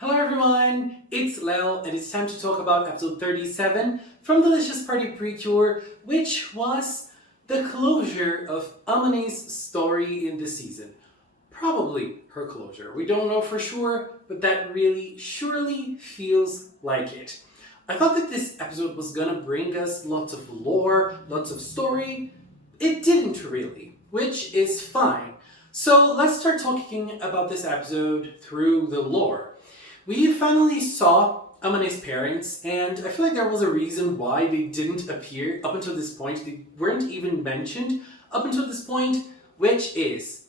Hello everyone, it's Lel and it's time to talk about episode 37 from Delicious Party PreCure, which was the closure of Amane's story in the season. Probably her closure. We don't know for sure, but that really surely feels like it. I thought that this episode was gonna bring us lots of lore, lots of story. It didn't really, which is fine. So let's start talking about this episode through the lore. We finally saw Amane's parents, and I feel like there was a reason why they didn't appear up until this point. They weren't even mentioned up until this point, which is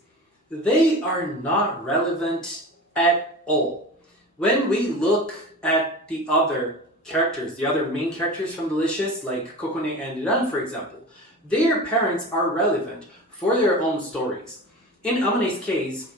they are not relevant at all. When we look at the other characters, the other main characters from Delicious, like Kokone and Ran, for example, their parents are relevant for their own stories. In Amane's case,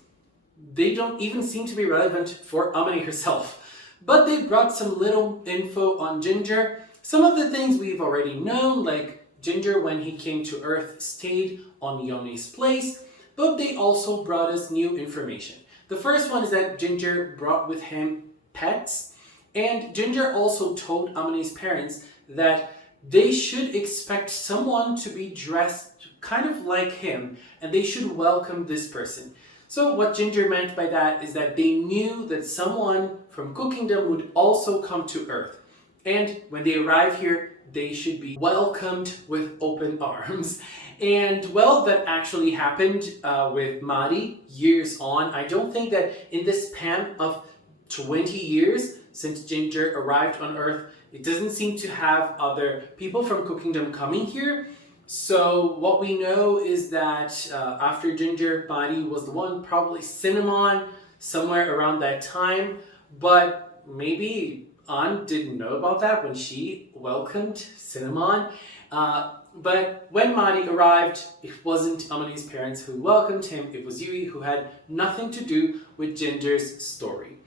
they don't even seem to be relevant for Amane herself. But they brought some little info on Ginger. Some of the things we've already known, like Ginger, when he came to Earth, stayed on Yone's place, but they also brought us new information. The first one is that Ginger brought with him pets, and Ginger also told Amane's parents that they should expect someone to be dressed kind of like him, and they should welcome this person. So what Ginger meant by that is that they knew that someone from Cookingdom would also come to Earth. And when they arrive here, they should be welcomed with open arms. And well, that actually happened with Mari years on. I don't think that in this span of 20 years since Ginger arrived on Earth, it doesn't seem to have other people from Cookingdom coming here. So what we know is that after Ginger, Mari was the one, probably Cinnamon, somewhere around that time. But maybe Anne didn't know about that when she welcomed Cinnamon. But when Mari arrived, it wasn't Amane's parents who welcomed him. It was Yui, who had nothing to do with Ginger's story.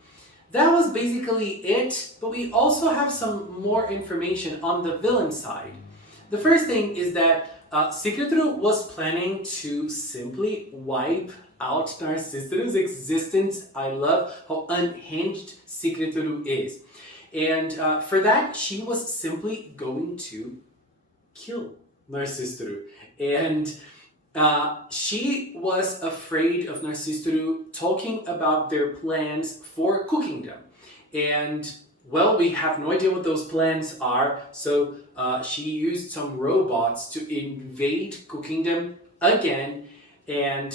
That was basically it, but we also have some more information on the villain side. The first thing is that Secretru was planning to simply wipe out Narcissu's existence. I love how unhinged Secretru is. And for that, she was simply going to kill Narcissu. And she was afraid of Narcissu talking about their plans for Cookingdom. And well, we have no idea what those plans are, so she used some robots to invade Cookingdom again and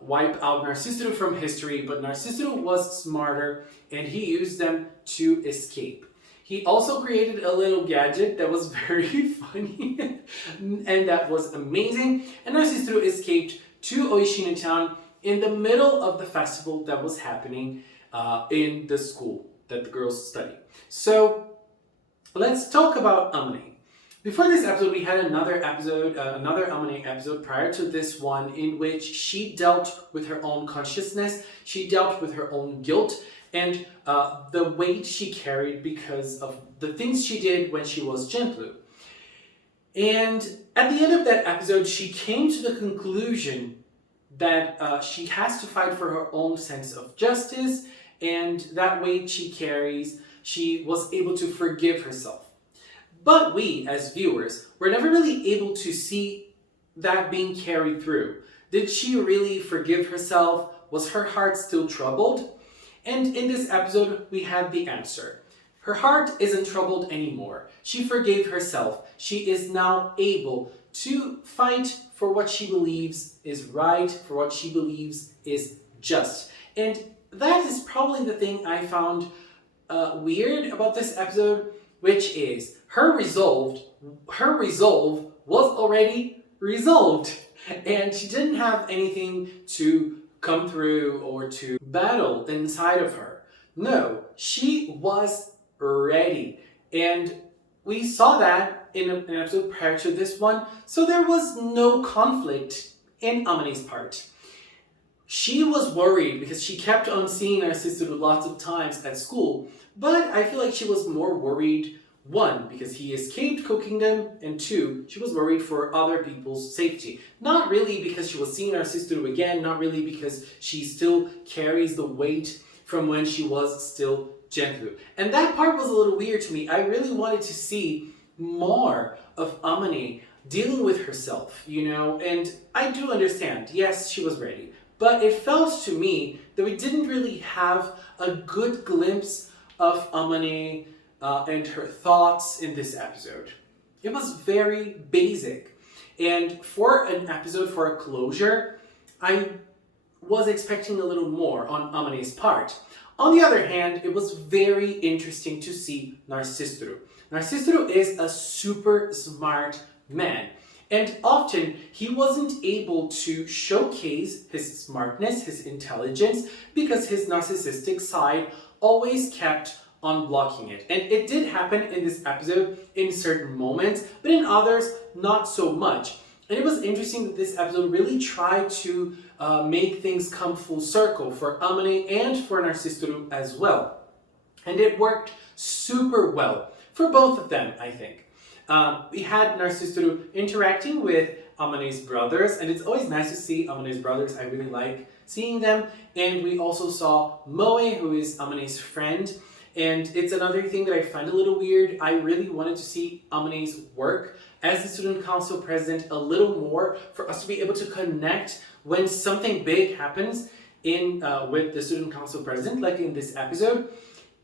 wipe out Narcissu from history, but Narcissu was smarter and he used them to escape. He also created a little gadget that was very funny and that was amazing, and Narcissu escaped to Oishina Town in the middle of the festival that was happening in the school that the girls study. So let's talk about Amane. Before this episode, we had another Amane episode prior to this one in which she dealt with her own consciousness, she dealt with her own guilt, and the weight she carried because of the things she did when she was Gentlu. And at the end of that episode, she came to the conclusion that she has to fight for her own sense of justice, and that weight she carries, she was able to forgive herself. But we, as viewers, were never really able to see that being carried through. Did she really forgive herself? Was her heart still troubled? And in this episode, we had the answer. Her heart isn't troubled anymore. She forgave herself. She is now able to fight for what she believes is right, for what she believes is just. And that is probably the thing I found weird about this episode, which is her resolve was already resolved, and she didn't have anything to come through or to battle inside of her. No, she was ready, and we saw that in an episode prior to this one, so there was no conflict in Amane's part. She was worried because she kept on seeing Narcissu lots of times at school, but I feel like she was more worried, one, because he escaped Cookingdom, and two, she was worried for other people's safety. Not really because she was seeing Narcissu again, not really because she still carries the weight from when she was still Gentlu. And that part was a little weird to me. I really wanted to see more of Amane dealing with herself, you know, and I do understand, yes, she was ready, but it felt to me that we didn't really have a good glimpse of Amane and her thoughts in this episode. It was very basic, and for an episode for a closure, I was expecting a little more on Amane's part. On the other hand, it was very interesting to see Narcistro. Narcistro is a super smart man, and often he wasn't able to showcase his smartness, his intelligence, because his narcissistic side always kept on blocking it. And it did happen in this episode in certain moments, but in others, not so much. And it was interesting that this episode really tried to make things come full circle for Amane and for Narcistro as well. And it worked super well for both of them, I think. We had Narcistro interacting with Amane's brothers, and it's always nice to see Amane's brothers. I really like seeing them. And we also saw Moe, who is Amane's friend. And it's another thing that I find a little weird. I really wanted to see Amane's work as the student council president a little more, for us to be able to connect when something big happens in with the student council president, like in this episode.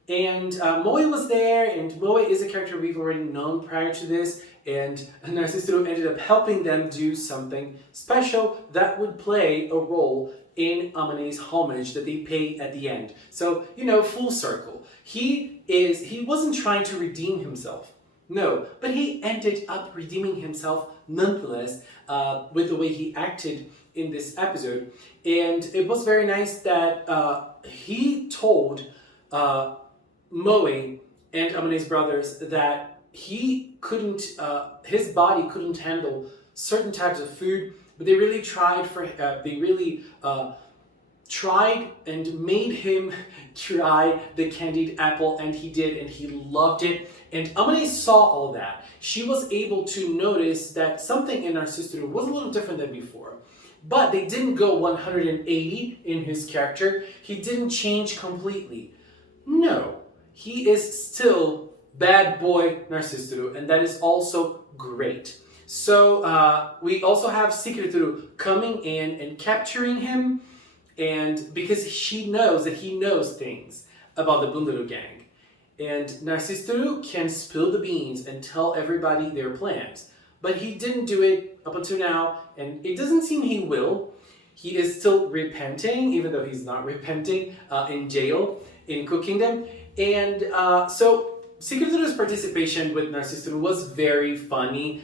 And Moe was there, and Moe is a character we've already known prior to this, and Narcistro ended up helping them do something special that would play a role in Amane's homage that they pay at the end. So, you know, full circle. He wasn't trying to redeem himself. No, but he ended up redeeming himself nonetheless with the way he acted in this episode. And it was very nice that he told Moe and Amane's brothers that he couldn't, his body couldn't handle certain types of food, but they really tried tried and made him try the candied apple, and he did, and he loved it. And Amane saw all that. She was able to notice that something in Narcistro was a little different than before. But they didn't go 180 in his character. He didn't change completely. No, he is still bad boy Narcistro, and that is also great. So we also have Secretru coming in and capturing him, and because she knows that he knows things about the Bundaro gang. And Narcistro can spill the beans and tell everybody their plans. But he didn't do it up until now, and it doesn't seem he will. He is still repenting, even though he's not repenting, in jail in Cook Kingdom. And so Secretru's participation with Narcistro was very funny.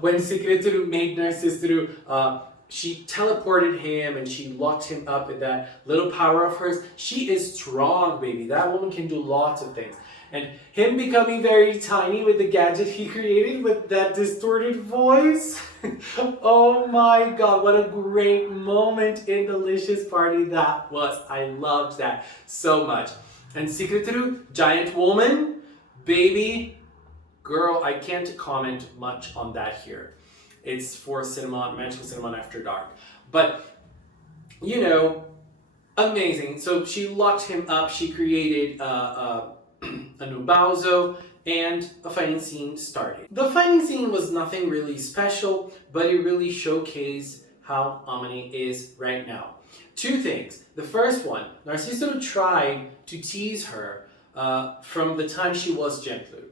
When Secretru made Narcistro, she teleported him and she locked him up with that little power of hers. She is strong, baby. That woman can do lots of things. And him becoming very tiny with the gadget he created with that distorted voice. Oh my god, what a great moment in the Licious Party that was. I loved that so much. And Secretru, giant woman, baby, girl, I can't comment much on that here. It's for cinema, magical cinema after dark. But, you know, amazing. So she locked him up, she created a new Bowzo, and a fighting scene started. The fighting scene was nothing really special, but it really showcased how Amane is right now. Two things. The first one, Narcistro tried to tease her from the time she was Gentlu.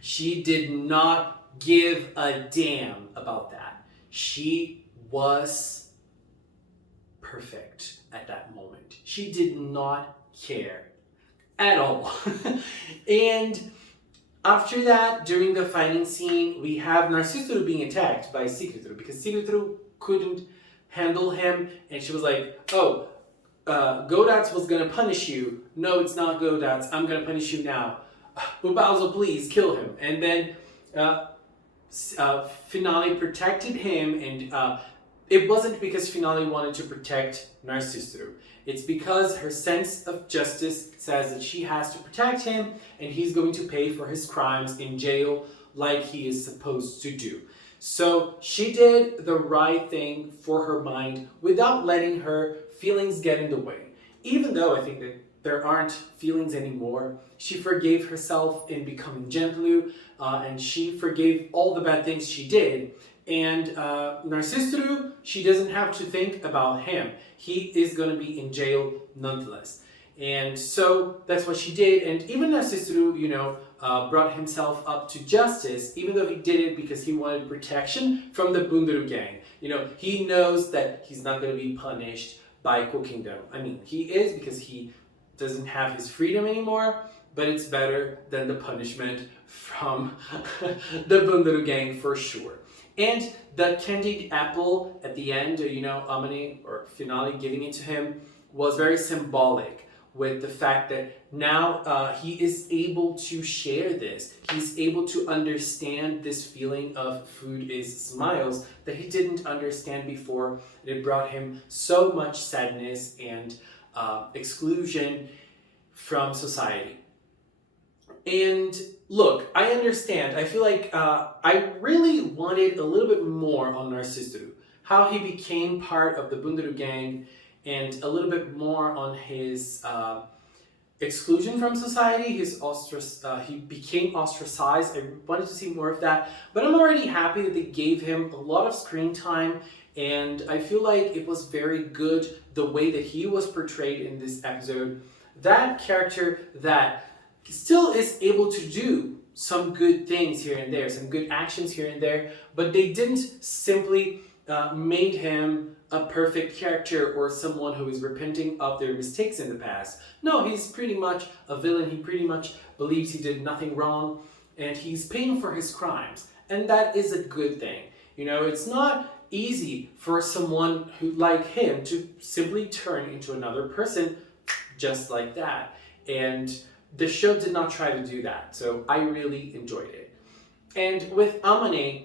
She did not give a damn about that. She was perfect at that moment. She did not care at all. And after that, during the fighting scene, we have Narcistro being attacked by Secretru because Secretru couldn't handle him, and she was like, oh, Godats was gonna punish you. No, it's not Godats. I'm gonna punish you now. Ubalzo, please kill him. And then Finale protected him, and it wasn't because Finale wanted to protect Narcistro. It's because her sense of justice says that she has to protect him, and he's going to pay for his crimes in jail like he is supposed to do. So she did the right thing for her mind without letting her feelings get in the way. Even though I think that there aren't feelings anymore. She forgave herself in becoming Gentlu, and she forgave all the bad things she did. And Narcistru, she doesn't have to think about him. He is going to be in jail nonetheless. And so that's what she did. And even Narcistru, brought himself up to justice, even though he did it because he wanted protection from the Bunduru gang. He knows that he's not going to be punished by cooking them. I mean, he is, because he doesn't have his freedom anymore, but it's better than the punishment from the Bunduru gang for sure. And the candied apple at the end, Amane or finale giving it to him, was very symbolic, with the fact that now he is able to share this. He's able to understand this feeling of food is smiles that he didn't understand before. It brought him so much sadness and exclusion from society. And look, I understand. I feel like I really wanted a little bit more on Narcistru, how he became part of the Bunduru gang, and a little bit more on his exclusion from society. He became ostracized. I wanted to see more of that, but I'm already happy that they gave him a lot of screen time, and I feel like it was very good the way that he was portrayed in this episode. That character that still is able to do some good things here and there, some good actions here and there, but they didn't simply made him a perfect character or someone who is repenting of their mistakes in the past. No, he's pretty much a villain. He pretty much believes he did nothing wrong, and he's paying for his crimes. And that is a good thing. It's not easy for someone who, like him, to simply turn into another person just like that. And the show did not try to do that, so I really enjoyed it. And with Amane,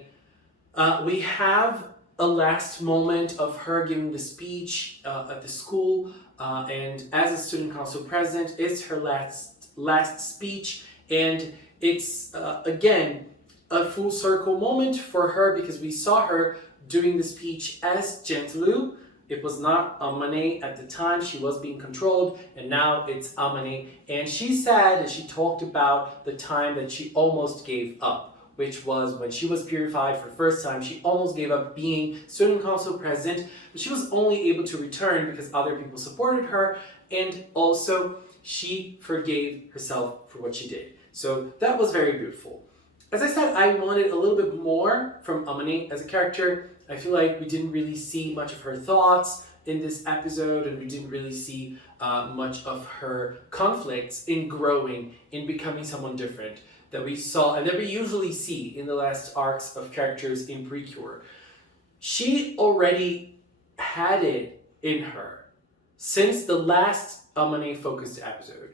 we have a last moment of her giving the speech at the school, and as a student council president, it's her last speech, and it's again a full circle moment for her, because we saw her doing the speech as Gentlu. It was not Amane at the time. She was being controlled, and now it's Amane. And she said, and she talked about the time that she almost gave up, which was when she was purified for the first time. She almost gave up being student council president, but she was only able to return because other people supported her, and also she forgave herself for what she did. So that was very beautiful. As I said, I wanted a little bit more from Amane as a character. I feel like we didn't really see much of her thoughts in this episode, and we didn't really see much of her conflicts in growing, in becoming someone different that we saw and that we usually see in the last arcs of characters in PreCure. She already had it in her since the last Amane focused episode.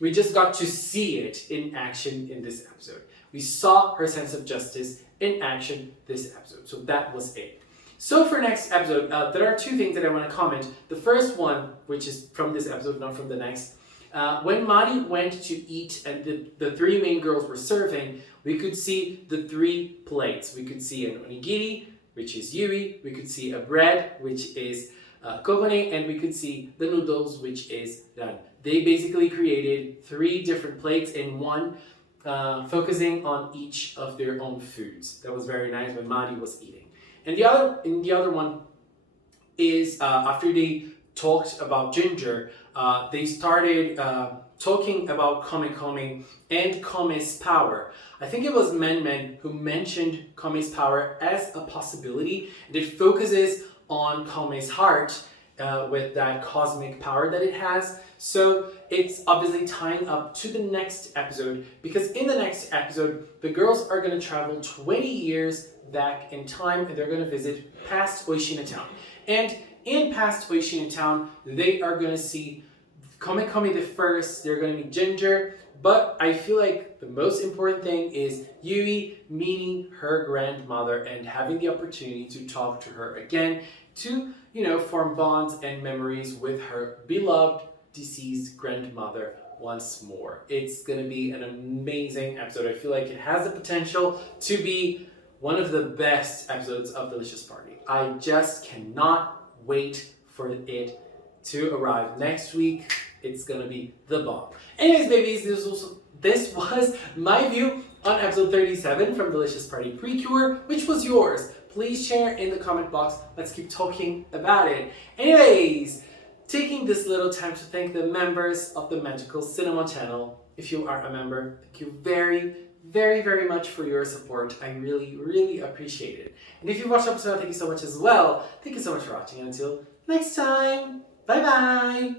We just got to see it in action in this episode. We saw her sense of justice in action this episode. So that was it. So for next episode, there are two things that I want to comment. The first one, which is from this episode, not from the next. When Mari went to eat and the three main girls were serving, we could see the three plates. We could see an onigiri, which is yuri. We could see a bread, which is kokone, and we could see the noodles, which is ran. They basically created three different plates in one, focusing on each of their own foods. That was very nice when Mari was eating. And the other one is after they talked about Ginger, they started talking about Kome and Kome's power. I think it was Men who mentioned Kome's power as a possibility, and it focuses on Kome's heart with that cosmic power that it has. So it's obviously tying up to the next episode, because in the next episode, the girls are going to travel 20 years back in time, and they're going to visit past Oishina Town. And in past Oishina Town, they are going to see Kome the first, they're going to meet Ginger, but I feel like the most important thing is Yui meeting her grandmother and having the opportunity to talk to her again, to, form bonds and memories with her beloved deceased grandmother once more. It's going to be an amazing episode. I feel like it has the potential to be one of the best episodes of Delicious Party. I just cannot wait for it to arrive next week. It's gonna be the bomb. Anyways, babies, this was my view on episode 37 from Delicious Party PreCure. Which was yours? Please share in the comment box. Let's keep talking about it. Anyways, taking this little time to thank the members of the Magical Cinema channel. If you are a member, thank you very, very, very much for your support. I really, really appreciate it. And if you've watched up to now, thank you so much as well. Thank you so much for watching. And until next time, bye bye.